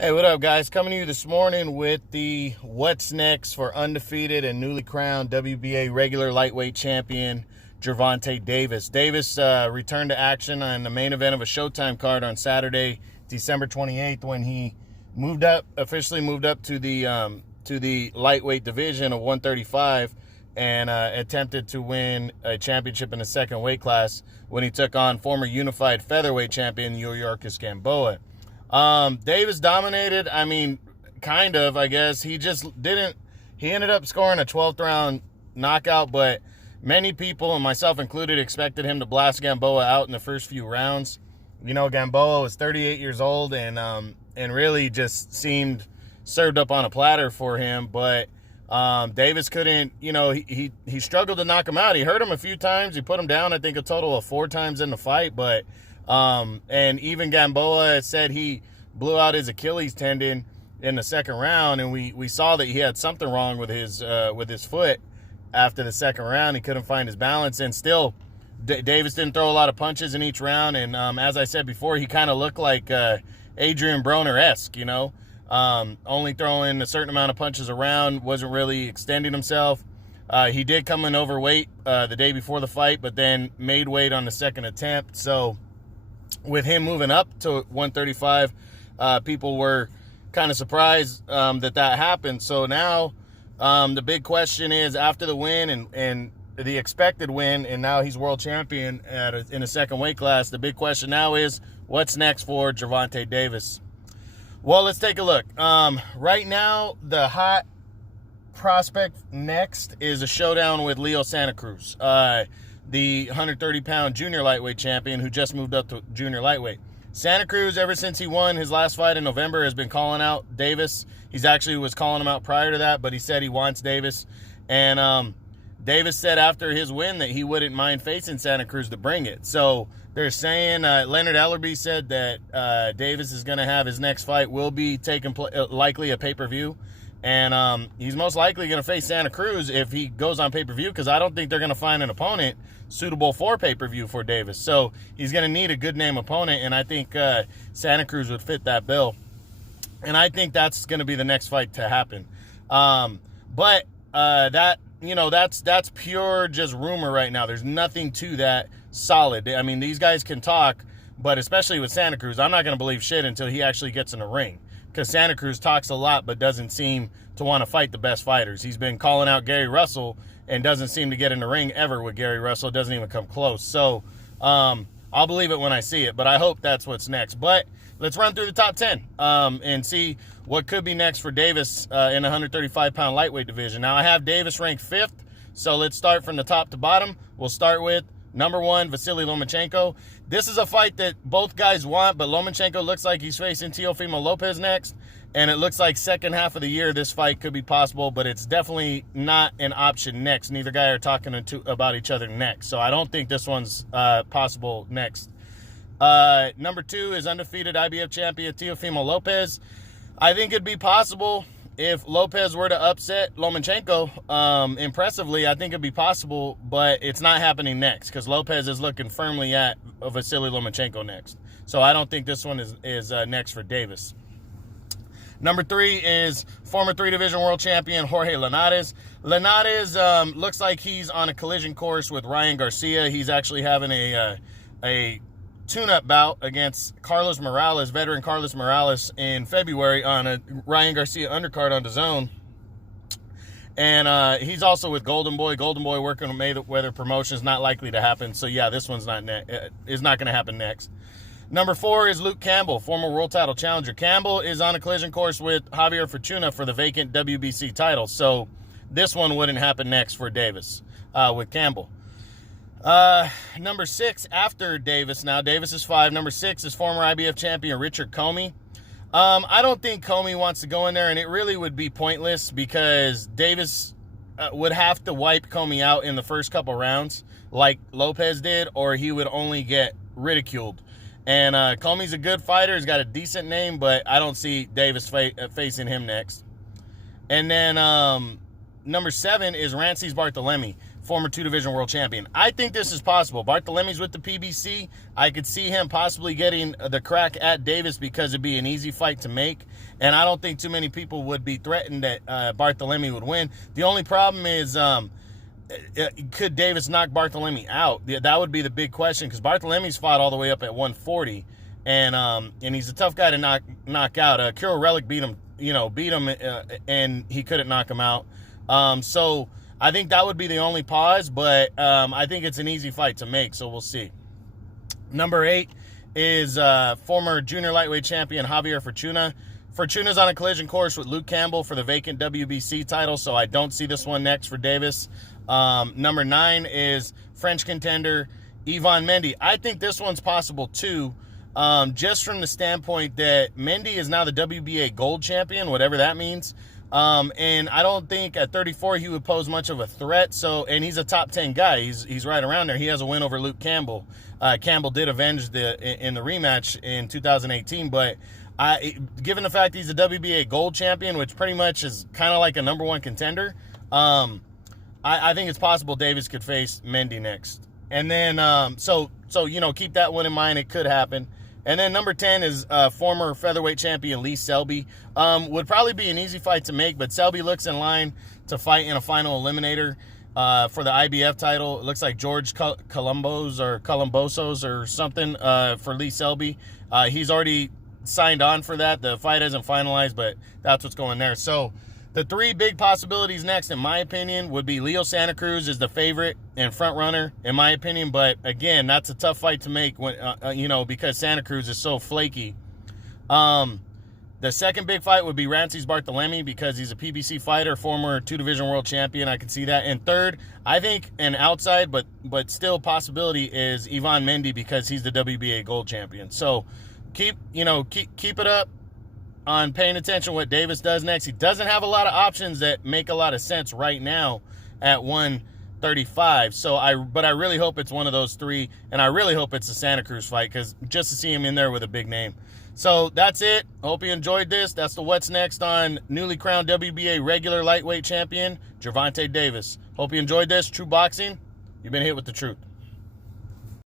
Hey, what up, guys? Coming to you this morning with the what's next for undefeated and newly crowned WBA regular lightweight champion Gervonta Davis. Davis returned to action on the main event of a Showtime card on Saturday, December 28th, when he officially moved up to the lightweight division of 135 and attempted to win a championship in the second weight class when he took on former unified featherweight champion Yorkis Gamboa. Davis dominated. I mean, kind of, I guess. He just didn't. He ended up scoring a 12th round knockout, but many people, and myself included, expected him to blast Gamboa out in the first few rounds. You know, Gamboa was 38 years old and really just seemed served up on a platter for him. But Davis couldn't. You know, he struggled to knock him out. He hurt him a few times. He put him down, I think, a total of 4 times in the fight, but. And even Gamboa said he blew out his Achilles tendon in the second round, and we saw that he had something wrong with his foot after the second round. He couldn't find his balance, and still Davis didn't throw a lot of punches in each round. And as I said before, he kind of looked like Adrian Broner-esque, you know, only throwing a certain amount of punches around, wasn't really extending himself. He did come in overweight the day before the fight, but then made weight on the second attempt. So with him moving up to 135, people were kind of surprised that happened. So now the big question is, after the win and the expected win, and now he's world champion in a second weight class, the big question now is, what's next for Gervonta Davis? Well, let's take a look. Right now, the hot prospect next is a showdown with Leo Santa Cruz, the 130-pound junior lightweight champion who just moved up to junior lightweight. Santa Cruz, ever since he won his last fight in November, has been calling out Davis. He's actually was calling him out prior to that, but he said he wants Davis. And Davis said after his win that he wouldn't mind facing Santa Cruz to bring it. So they're saying, Leonard Ellerby said that Davis is going to have his next fight will be likely a pay-per-view. And he's most likely going to face Santa Cruz if he goes on pay-per-view, because I don't think they're going to find an opponent suitable for pay-per-view for Davis. So he's going to need a good name opponent, and I think Santa Cruz would fit that bill. And I think that's going to be the next fight to happen. But that's pure just rumor right now. There's nothing to that solid. I mean, these guys can talk, but especially with Santa Cruz, I'm not going to believe shit until he actually gets in the ring. Because Santa Cruz talks a lot but doesn't seem to want to fight the best fighters. He's been calling out Gary Russell and doesn't seem to get in the ring ever with Gary Russell. Doesn't even come close. So I'll believe it when I see it, but I hope that's what's next. But let's run through the top 10 and see what could be next for Davis in the 135-pound lightweight division. Now, I have Davis ranked 5th, so let's start from the top to bottom. We'll start with number 1, Vasily Lomachenko. This is a fight that both guys want, but Lomachenko looks like he's facing Teofimo Lopez next, and it looks like second half of the year this fight could be possible, but it's definitely not an option next. Neither guy are talking about each other next, so I don't think this one's possible next. Number 2 is undefeated IBF champion Teofimo Lopez. I think it'd be possible if Lopez were to upset Lomachenko impressively. I think it'd be possible, but it's not happening next because Lopez is looking firmly at Vasily Lomachenko next. So I don't think this one is next for Davis. Number 3 is former 3-division world champion Jorge Linares. Linares looks like he's on a collision course with Ryan Garcia. He's actually having a tune-up bout against Carlos Morales, veteran Carlos Morales, in February on a Ryan Garcia undercard on DAZN. And he's also with Golden Boy. Golden Boy working on Mayweather Promotions, not likely to happen. So yeah, this one's not going to happen next. Number 4 is Luke Campbell, former world title challenger. Campbell is on a collision course with Javier Fortuna for the vacant WBC title. So this one wouldn't happen next for Davis with Campbell. Number 6 after Davis. Now Davis is 5. Number 6 is former IBF champion Richard Comey. I don't think Comey wants to go in there, and it really would be pointless because Davis would have to wipe Comey out in the first couple rounds like Lopez did, or he would only get ridiculed. And Comey's a good fighter. He's got a decent name, but I don't see Davis facing him next. And then number 7 is Rances Barthelemy. former 2-division world champion. I think this is possible. Barthelemi's with the PBC. I could see him possibly getting the crack at Davis because it'd be an easy fight to make. And I don't think too many people would be threatened that Barthelemy would win. The only problem is, could Davis knock Barthelemy out? That would be the big question, because Barthelemi's fought all the way up at 140, and he's a tough guy to knock out. Kirill Relic beat him, and he couldn't knock him out. So I think that would be the only pause, but I think it's an easy fight to make, so we'll see. Number 8 is former junior lightweight champion Javier Fortuna. Fortuna's on a collision course with Luke Campbell for the vacant WBC title, so I don't see this one next for Davis. Number 9 is French contender Yvan Mendy. I think this one's possible too, just from the standpoint that Mendy is now the WBA gold champion, whatever that means. And I don't think at 34 he would pose much of a threat. So, and he's a top 10 guy. He's right around there. He has a win over Luke Campbell. Campbell did avenge in the rematch in 2018, but given the fact he's a WBA gold champion, which pretty much is kind of like a number 1 contender, I think it's possible Davis could face Mendy next. And then, so keep that one in mind. It could happen. And then number 10 is former featherweight champion Lee Selby. Would probably be an easy fight to make, but Selby looks in line to fight in a final eliminator for the IBF title. It looks like George Colombosos or something for Lee Selby. He's already signed on for that. The fight hasn't finalized, but that's what's going there. So the 3 big possibilities next, in my opinion, would be Leo Santa Cruz is the favorite and front runner, in my opinion. But again, that's a tough fight to make when because Santa Cruz is so flaky. The second big fight would be Rances Barthelemy because he's a PBC fighter, former 2-division world champion. I can see that. And third, I think an outside but still possibility is Yvan Mendy because he's the WBA gold champion. So keep it up on paying attention to what Davis does next. He doesn't have a lot of options that make a lot of sense right now at 135. But I really hope it's one of those 3, and I really hope it's a Santa Cruz fight, because just to see him in there with a big name. So that's it. Hope you enjoyed this. That's the What's Next on newly crowned WBA regular lightweight champion Gervonta Davis. Hope you enjoyed this. True Boxing, you've been hit with the truth.